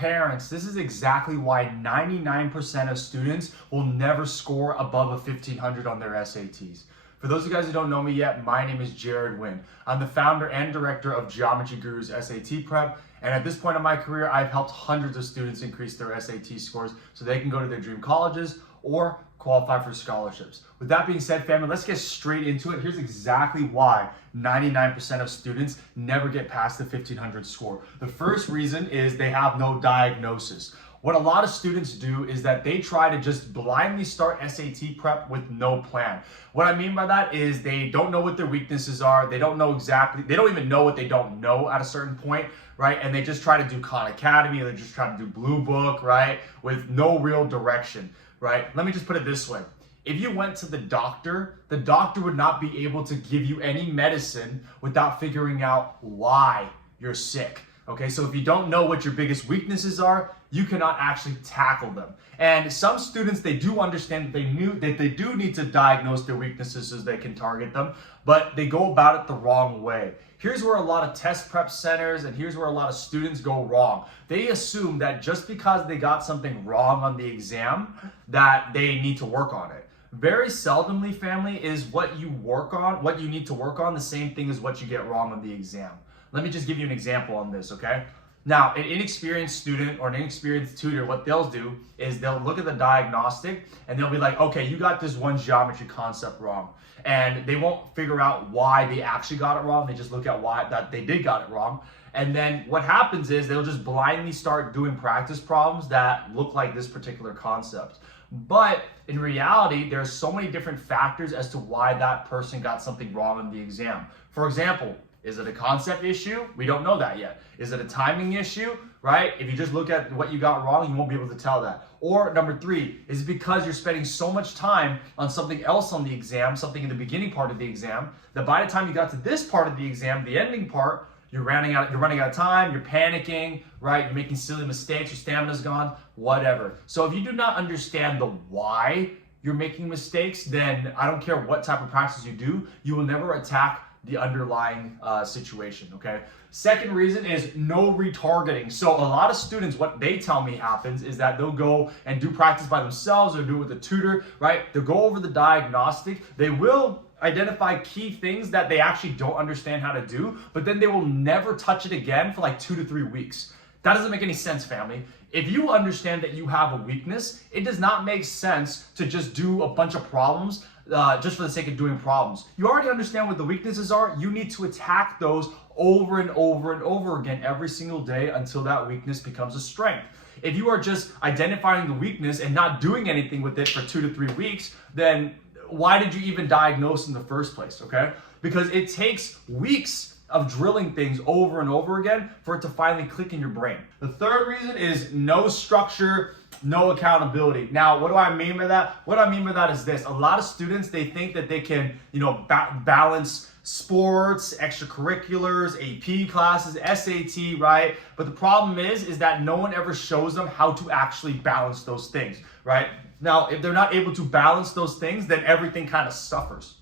Parents, this is exactly why 99% of students will never score above a 1500 on their SATs. For those of you guys who don't know me yet, my name is Jared Wynn. I'm the founder and director of Geometry Guru's SAT Prep, and at this point in my career, I've helped hundreds of students increase their SAT scores so they can go to their dream colleges or qualify for scholarships. With that being said, family, let's get straight into it. Here's exactly why 99% of students never get past the 1500 score. The first reason is they have no diagnosis. What a lot of students do is that they try to just blindly start SAT prep with no plan. What I mean by that is they don't know what their weaknesses are. They don't know exactly, they don't even know what they don't know at a certain point, right? And they just try to do Khan Academy, or they just try to do Blue Book, right? With no real direction, right? Let me just put it this way. If you went to the doctor would not be able to give you any medicine without figuring out why you're sick. Okay, so if you don't know what your biggest weaknesses are, you cannot actually tackle them. And some students, they do understand that they do need to diagnose their weaknesses so they can target them, but they go about it the wrong way. Here's where a lot of test prep centers and here's where a lot of students go wrong. They assume that just because they got something wrong on the exam, that they need to work on it. Very seldomly, family, is what you work on, what you need to work on, the same thing as what you get wrong on the exam. Let me just give you an example on this, okay? Now, an inexperienced student or an inexperienced tutor, what they'll do is they'll look at the diagnostic and they'll be like, okay, you got this one geometry concept wrong. And they won't figure out why they actually got it wrong. They just look at why that they did got it wrong. And then what happens is they'll just blindly start doing practice problems that look like this particular concept. But in reality, there's so many different factors as to why that person got something wrong on the exam. For example, is it a concept issue? We don't know that yet. Is it a timing issue, right? If you just look at what you got wrong, you won't be able to tell that. Or number three, is it because you're spending so much time on something else on the exam, something in the beginning part of the exam, that by the time you got to this part of the exam, the ending part, you're running out of time, you're panicking, right? You're making silly mistakes, your stamina's gone, whatever. So if you do not understand the why you're making mistakes, then I don't care what type of practice you do, you will never attack the underlying situation, okay? Second reason is no retargeting. So a lot of students, what they tell me happens is that they'll go and do practice by themselves or do it with a tutor, right? They'll go over the diagnostic. They will identify key things that they actually don't understand how to do, but then they will never touch it again for like 2 to 3 weeks. That doesn't make any sense, family. If you understand that you have a weakness, it does not make sense to just do a bunch of problems just for the sake of doing problems. You already understand what the weaknesses are. You need to attack those over and over and over again every single day until that weakness becomes a strength. If you are just identifying the weakness and not doing anything with it for 2 to 3 weeks, then why did you even diagnose in the first place, okay? Because it takes weeks of drilling things over and over again for it to finally click in your brain. The third reason is no structure, no accountability. Now, what do I mean by that? What I mean by that is this. A lot of students, they think that they can, balance sports, extracurriculars, AP classes, SAT, right? But the problem is that no one ever shows them how to actually balance those things, right? Now, if they're not able to balance those things, then everything kind of suffers.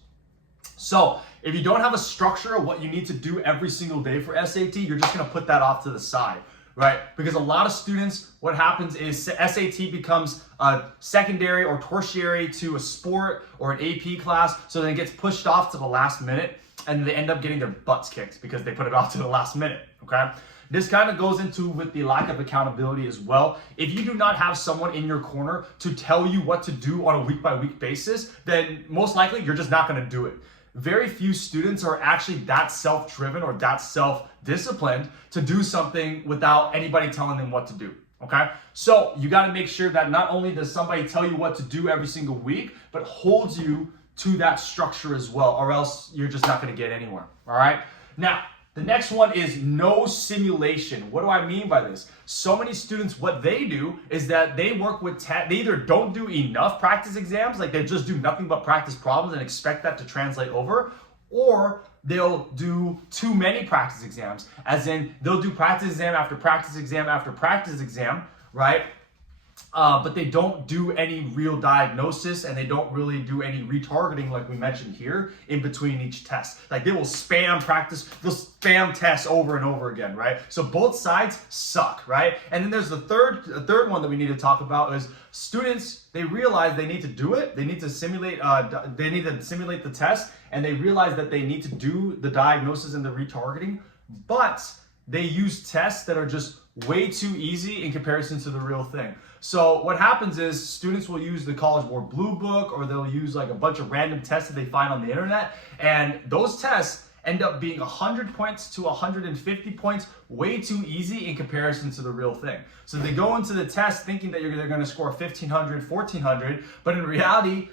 So if you don't have a structure of what you need to do every single day for SAT, you're just gonna put that off to the side, right? Because a lot of students, what happens is SAT becomes a secondary or tertiary to a sport or an AP class, so then it gets pushed off to the last minute and they end up getting their butts kicked because they put it off to the last minute, okay? This kind of goes into with the lack of accountability as well. If you do not have someone in your corner to tell you what to do on a week-by-week basis, then most likely you're just not gonna do it. Very few students are actually that self-driven or that self-disciplined to do something without anybody telling them what to do, okay? So you gotta make sure that not only does somebody tell you what to do every single week, but holds you to that structure as well, or else you're just not gonna get anywhere, all right? Now, the next one is no simulation. What do I mean by this? So many students, what they do is that they work with, they either don't do enough practice exams, like they just do nothing but practice problems and expect that to translate over, or they'll do too many practice exams, as in they'll do practice exam after practice exam after practice exam, right? but they don't do any real diagnosis and they don't really do any retargeting like we mentioned here in between each test. Like they will spam practice, they'll spam tests over and over again, right? So both sides suck, right? And then there's the third one that we need to talk about is students, they realize they need to do it. They need to simulate the test, and they realize that they need to do the diagnosis and the retargeting, but they use tests that are just way too easy in comparison to the real thing. So what happens is students will use the College Board Blue Book, or they'll use like a bunch of random tests that they find on the internet, and those tests end up being 100 points to 150 points, way too easy in comparison to the real thing. So they go into the test thinking that they're going to score 1,500, 1,400, but in reality,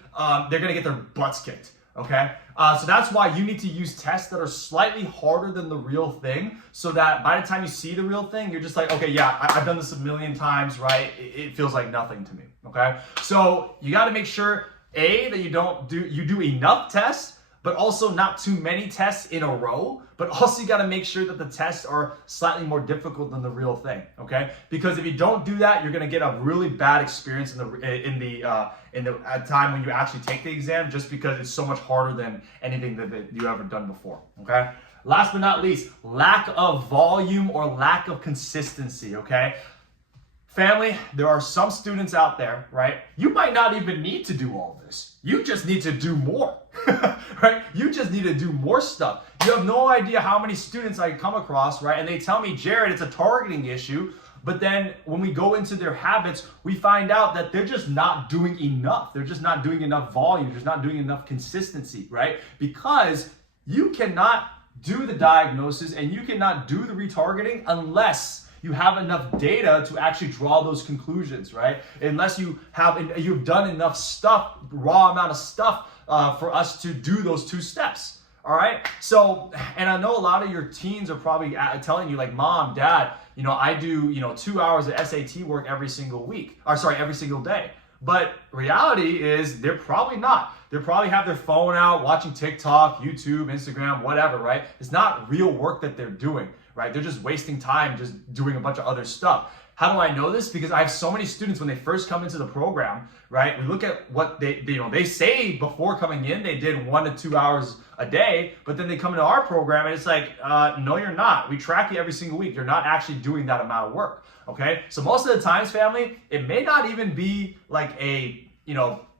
they're going to get their butts kicked. Okay, so that's why you need to use tests that are slightly harder than the real thing, so that by the time you see the real thing, you're just like, okay, yeah, I've done this a million times, right? It feels like nothing to me. Okay, so you got to make sure that you do enough tests, but also not too many tests in a row. But also you got to make sure that the tests are slightly more difficult than the real thing, okay? Because if you don't do that, you're going to get a really bad experience in the time when you actually take the exam, just because it's so much harder than anything that you ever done before, okay? Last but not least, lack of volume or lack of consistency, okay? Family, there are some students out there, right? You might not even need to do all this. You just need to do more, right? You just need to do more stuff. You have no idea how many students I come across, right? And they tell me, Jared, it's a targeting issue. But then when we go into their habits, we find out that they're just not doing enough. They're just not doing enough volume. They're just not doing enough consistency, right? Because you cannot do the diagnosis and you cannot do the retargeting unless you have enough data to actually draw those conclusions, right? Unless you've done enough stuff, raw amount of stuff for us to do those two steps, all right? So, and I know a lot of your teens are probably telling you like, Mom, Dad, I do, 2 hours of SAT work every single day. But reality is they're probably not. They probably have their phone out, watching TikTok, YouTube, Instagram, whatever, right? It's not real work that they're doing, right? They're just wasting time just doing a bunch of other stuff. How do I know this? Because I have so many students when they first come into the program, right? We look at what they say before coming in, they did 1 to 2 hours a day, but then they come into our program and it's like, no, you're not. We track you every single week. You're not actually doing that amount of work, okay? So most of the times, family, it may not even be like a,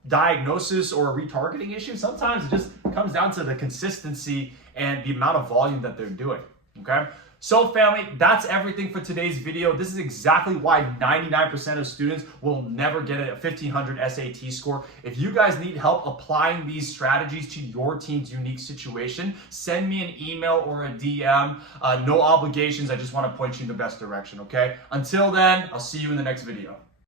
diagnosis or a retargeting issue. Sometimes it just comes down to the consistency and the amount of volume that they're doing, okay? So family, that's everything for today's video. This is exactly why 99% of students will never get a 1,500 SAT score. If you guys need help applying these strategies to your team's unique situation, send me an email or a DM. No obligations. I just want to point you in the best direction, okay? Until then, I'll see you in the next video.